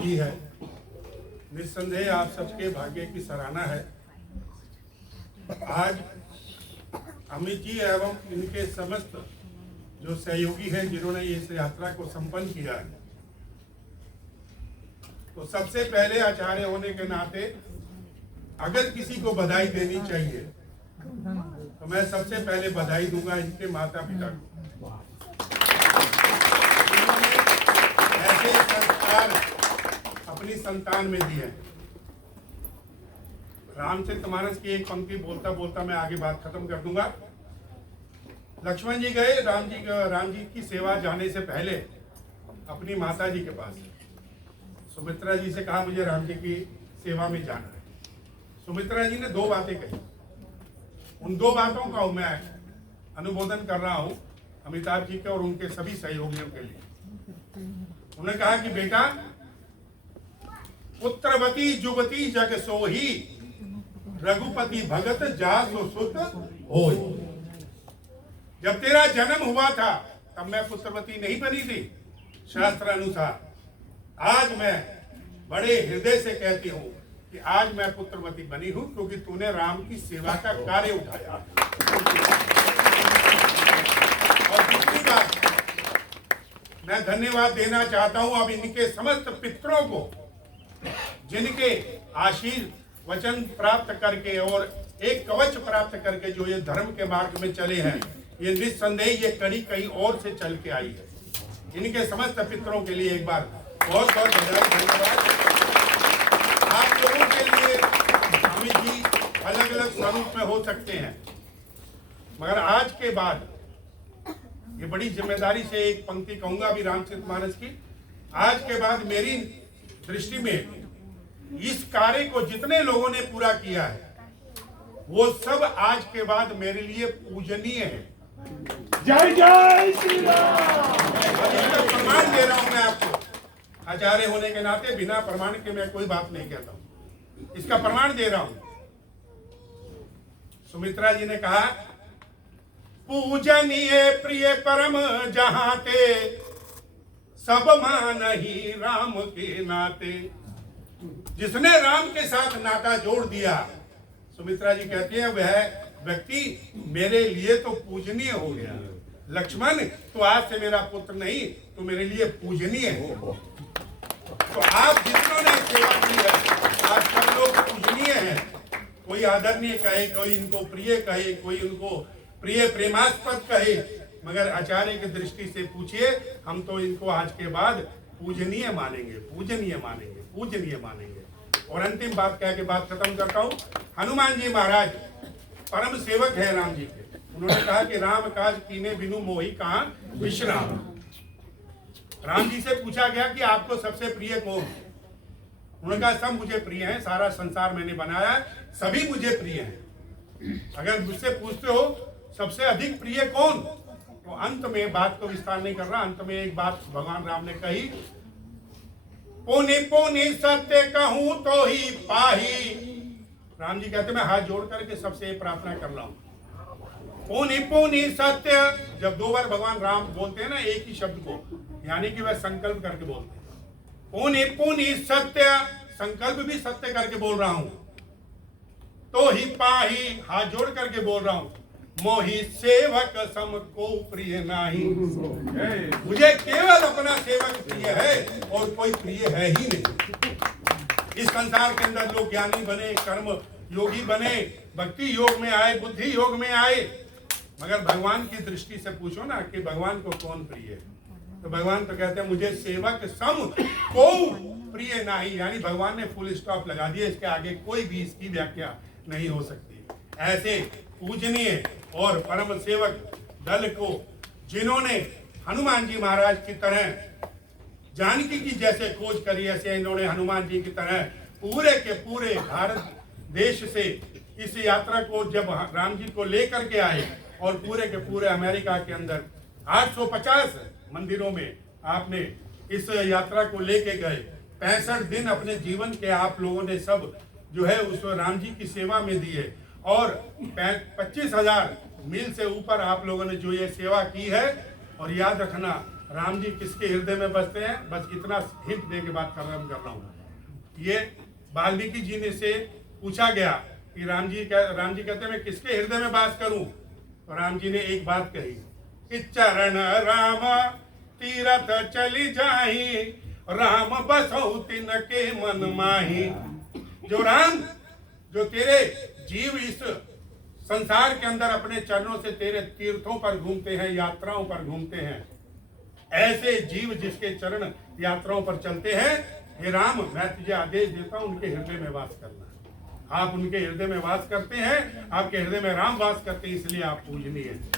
की है। निस्संदेह आप सबके भाग्य की सराहना है। आज अमित जी एवं इनके समस्त जो सहयोगी हैं जिन्होंने इस यात्रा को संपन्न किया है, तो सबसे पहले आचार्य होने के नाते अगर किसी को बधाई देनी चाहिए तो मैं सबसे पहले बधाई दूंगा इनके माता पिता को। इन्होंने ऐसे संस्कार अपनी संतान में दिए। रामचरितमानस की एक पंक्ति बोलता बोलता मैं आगे बात खत्म कर दूंगा। लक्ष्मण जी गए राम जी की सेवा जाने से पहले अपनी माता जी के पास। सुमित्रा जी से कहा मुझे राम जी की सेवा में जाना है। सुमित्रा जी ने दो बातें कही। उन दो बातों का मैं अनुमोदन कर रहा हूं अमिताभ जी के और उनके सभी सहयोगियों के लिए। उन्होंने कहा कि बेटा, पुत्रवती जुवती जग सोही, रघुपति भगत जासु सुत होय। जब तेरा जन्म हुआ था तब मैं पुत्रवती नहीं बनी थी शास्त्र अनुसार। आज मैं बड़े हृदय से कहती हूं कि आज मैं पुत्रवती बनी हूं क्योंकि तूने राम की सेवा का कार्य उठाया। और दूसरी बात, मैं धन्यवाद देना चाहता हूं अब इनके समस्त पितरों को, जिनके आशीर्वचन प्राप्त करके और एक कवच प्राप्त करके जो ये धर्म के मार्ग में चले हैं, ये निस्संदेह ये कड़ी कहीं और से चल के आई है। इनके समस्त पितरों के लिए एक बार बहुत बहुत बधाई, धन्यवाद। आप लोगों के लिए अमित जी अलग अलग स्वरूप में हो सकते हैं, मगर आज के बाद ये बड़ी जिम्मेदारी से एक पंक्ति कहूंगा अभी रामचरितमानस की। आज के बाद मेरी दृष्टि में इस कार्य को जितने लोगों ने पूरा किया है वो सब आज के बाद मेरे लिए पूजनीय है। जय जय श्री राम। इसका प्रमाण दे रहा हूं मैं आपको, आचार्य होने के नाते बिना प्रमाण के मैं कोई बात नहीं कहता हूं, इसका प्रमाण दे रहा हूं। सुमित्रा जी ने कहा, पूजनीय प्रिय परम जहां ते, सब मानहि राम के नाते। जिसने राम के साथ नाता जोड़ दिया, सुमित्रा जी कहती है, वह व्यक्ति मेरे लिए तो पूजनीय हो गया। लक्ष्मण तो आज से मेरा पुत्र नहीं, तो मेरे लिए पूजनीय है। तो आप जितनों ने सेवा की है आज सब लोग पूजनीय हैं। कोई आदरणीय कहे, कोई इनको प्रिय कहे, कोई उनको प्रिय प्रेमास्पद कहे, मगर आचार्य की दृष्टि से पूछिए, हम तो इनको आज के बाद पूजनीय मानेंगे, पूजनीय मानेंगे, पूजनीय मानेंगे। और अंतिम बात कह के बात खत्म करता हूँ। हनुमान जी महाराज परम सेवक है राम जी के। उन्होंने कहा कि राम काज कीने बिनु मोहि कहाँ विश्राम। राम जी से पूछा गया कि आपको सबसे प्रिय कौन? उन्होंने कहा सब मुझे प्रिय हैं, सारा संसार मैंने बनाया है, सभी मुझे प्रिय हैं। अगर मुझसे पूछते हो सबसे अधिक प्रिय कौन, तो अंत में बात को विस्तार नहीं कर रहा, अंत में एक बात भगवान राम ने कही, पुनि पुनि सत्य कहूं तो ही पाही। राम जी कहते मैं हाथ जोड़ करके सबसे प्रार्थना कर रहा हूं, पुनि पुनि सत्य। जब दो बार भगवान राम बोलते हैं ना एक ही शब्द को, यानी कि वह संकल्प करके बोलते हैं। पुनि पुनि सत्य, संकल्प भी सत्य करके बोल रहा हूं, तो ही पाही, हाथ जोड़ करके बोल रहा हूं, मोहि सेवक सम को प्रिय नाही। मुझे केवल अपना सेवक प्रिय है और कोई प्रिय है ही नहीं। इस संसार के अंदर लोग ज्ञानी बने, कर्म योगी बने, भक्ति योग में आए, बुद्धि योग में आए, मगर भगवान की दृष्टि से पूछो ना कि भगवान को कौन प्रिय है, तो भगवान तो कहते हैं मुझे सेवक सम को प्रिय नहीं, यानी भगवान ने फुल स्टॉप लगा दिया। इसके आगे कोई भी इसकी व्याख्या नहीं हो सकती। ऐसे पूजनीय और परम सेवक दल को जिन्होंने हनुमान जी महाराज की तरह जानकी की जैसे खोज करी, ऐसे इन्होंने हनुमान जी की तरह पूरे के पूरे भारत देश से इस यात्रा को जब राम जी को लेकर के आए और पूरे के पूरे अमेरिका के अंदर 850 मंदिरों में आपने इस यात्रा को लेके गए। 65 दिन अपने जीवन के आप लोगों ने सब जो है उस राम जी की सेवा में दिए और 25,000 मील से ऊपर आप लोगों ने जो ये सेवा की है। और याद रखना राम जी किसके हृदय में बसते हैं, बस इतना हिंट दे के बात कर रहा हूँ। ये वाल्मीकि जी ने से पूछा गया कि राम जी कहते हैं मैं किसके हृदय में वास करूं, तो राम जी ने एक बात कही कि चरण राम तीरथ चली जाही, राम बसहु तिनके मन माही। जो राम, जो तेरे जीव इस संसार के अंदर अपने चरणों से तेरे तीर्थों पर घूमते हैं, यात्राओं पर घूमते हैं, ऐसे जीव जिसके चरण यात्राओं पर चलते हैं, हे राम मैं तुझे आदेश देता हूं उनके हृदय में वास करना। आप उनके हृदय में वास करते हैं, आपके हृदय में राम वास करते हैं, इसलिए आप पूजनीय हैं।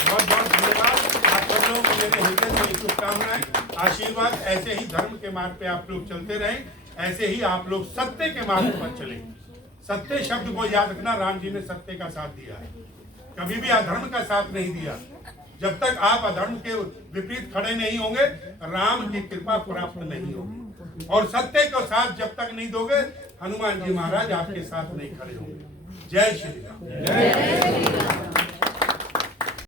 बहुत बहुत धन्यवाद आप सब लोगों को मेरे हृदय से शुभकामनाएं, आशीर्वाद। ऐसे ही धर्म के मार्ग पे आप लोग चलते रहें, ऐसे ही आप लोग सत्य के मार्ग पर चलें। सत्य शब्द को याद रखना, राम जी ने सत्य का साथ दिया है, कभी भी अधर्म का साथ नहीं दिया। जब तक आप अधर्म के विपरीत खड़े नहीं होंगे, राम की कृपा प्राप्त नहीं होगी। और सत्य को साथ जब तक नहीं दोगे, हनुमान जी महाराज आपके साथ नहीं खड़े होंगे। जय श्री राम।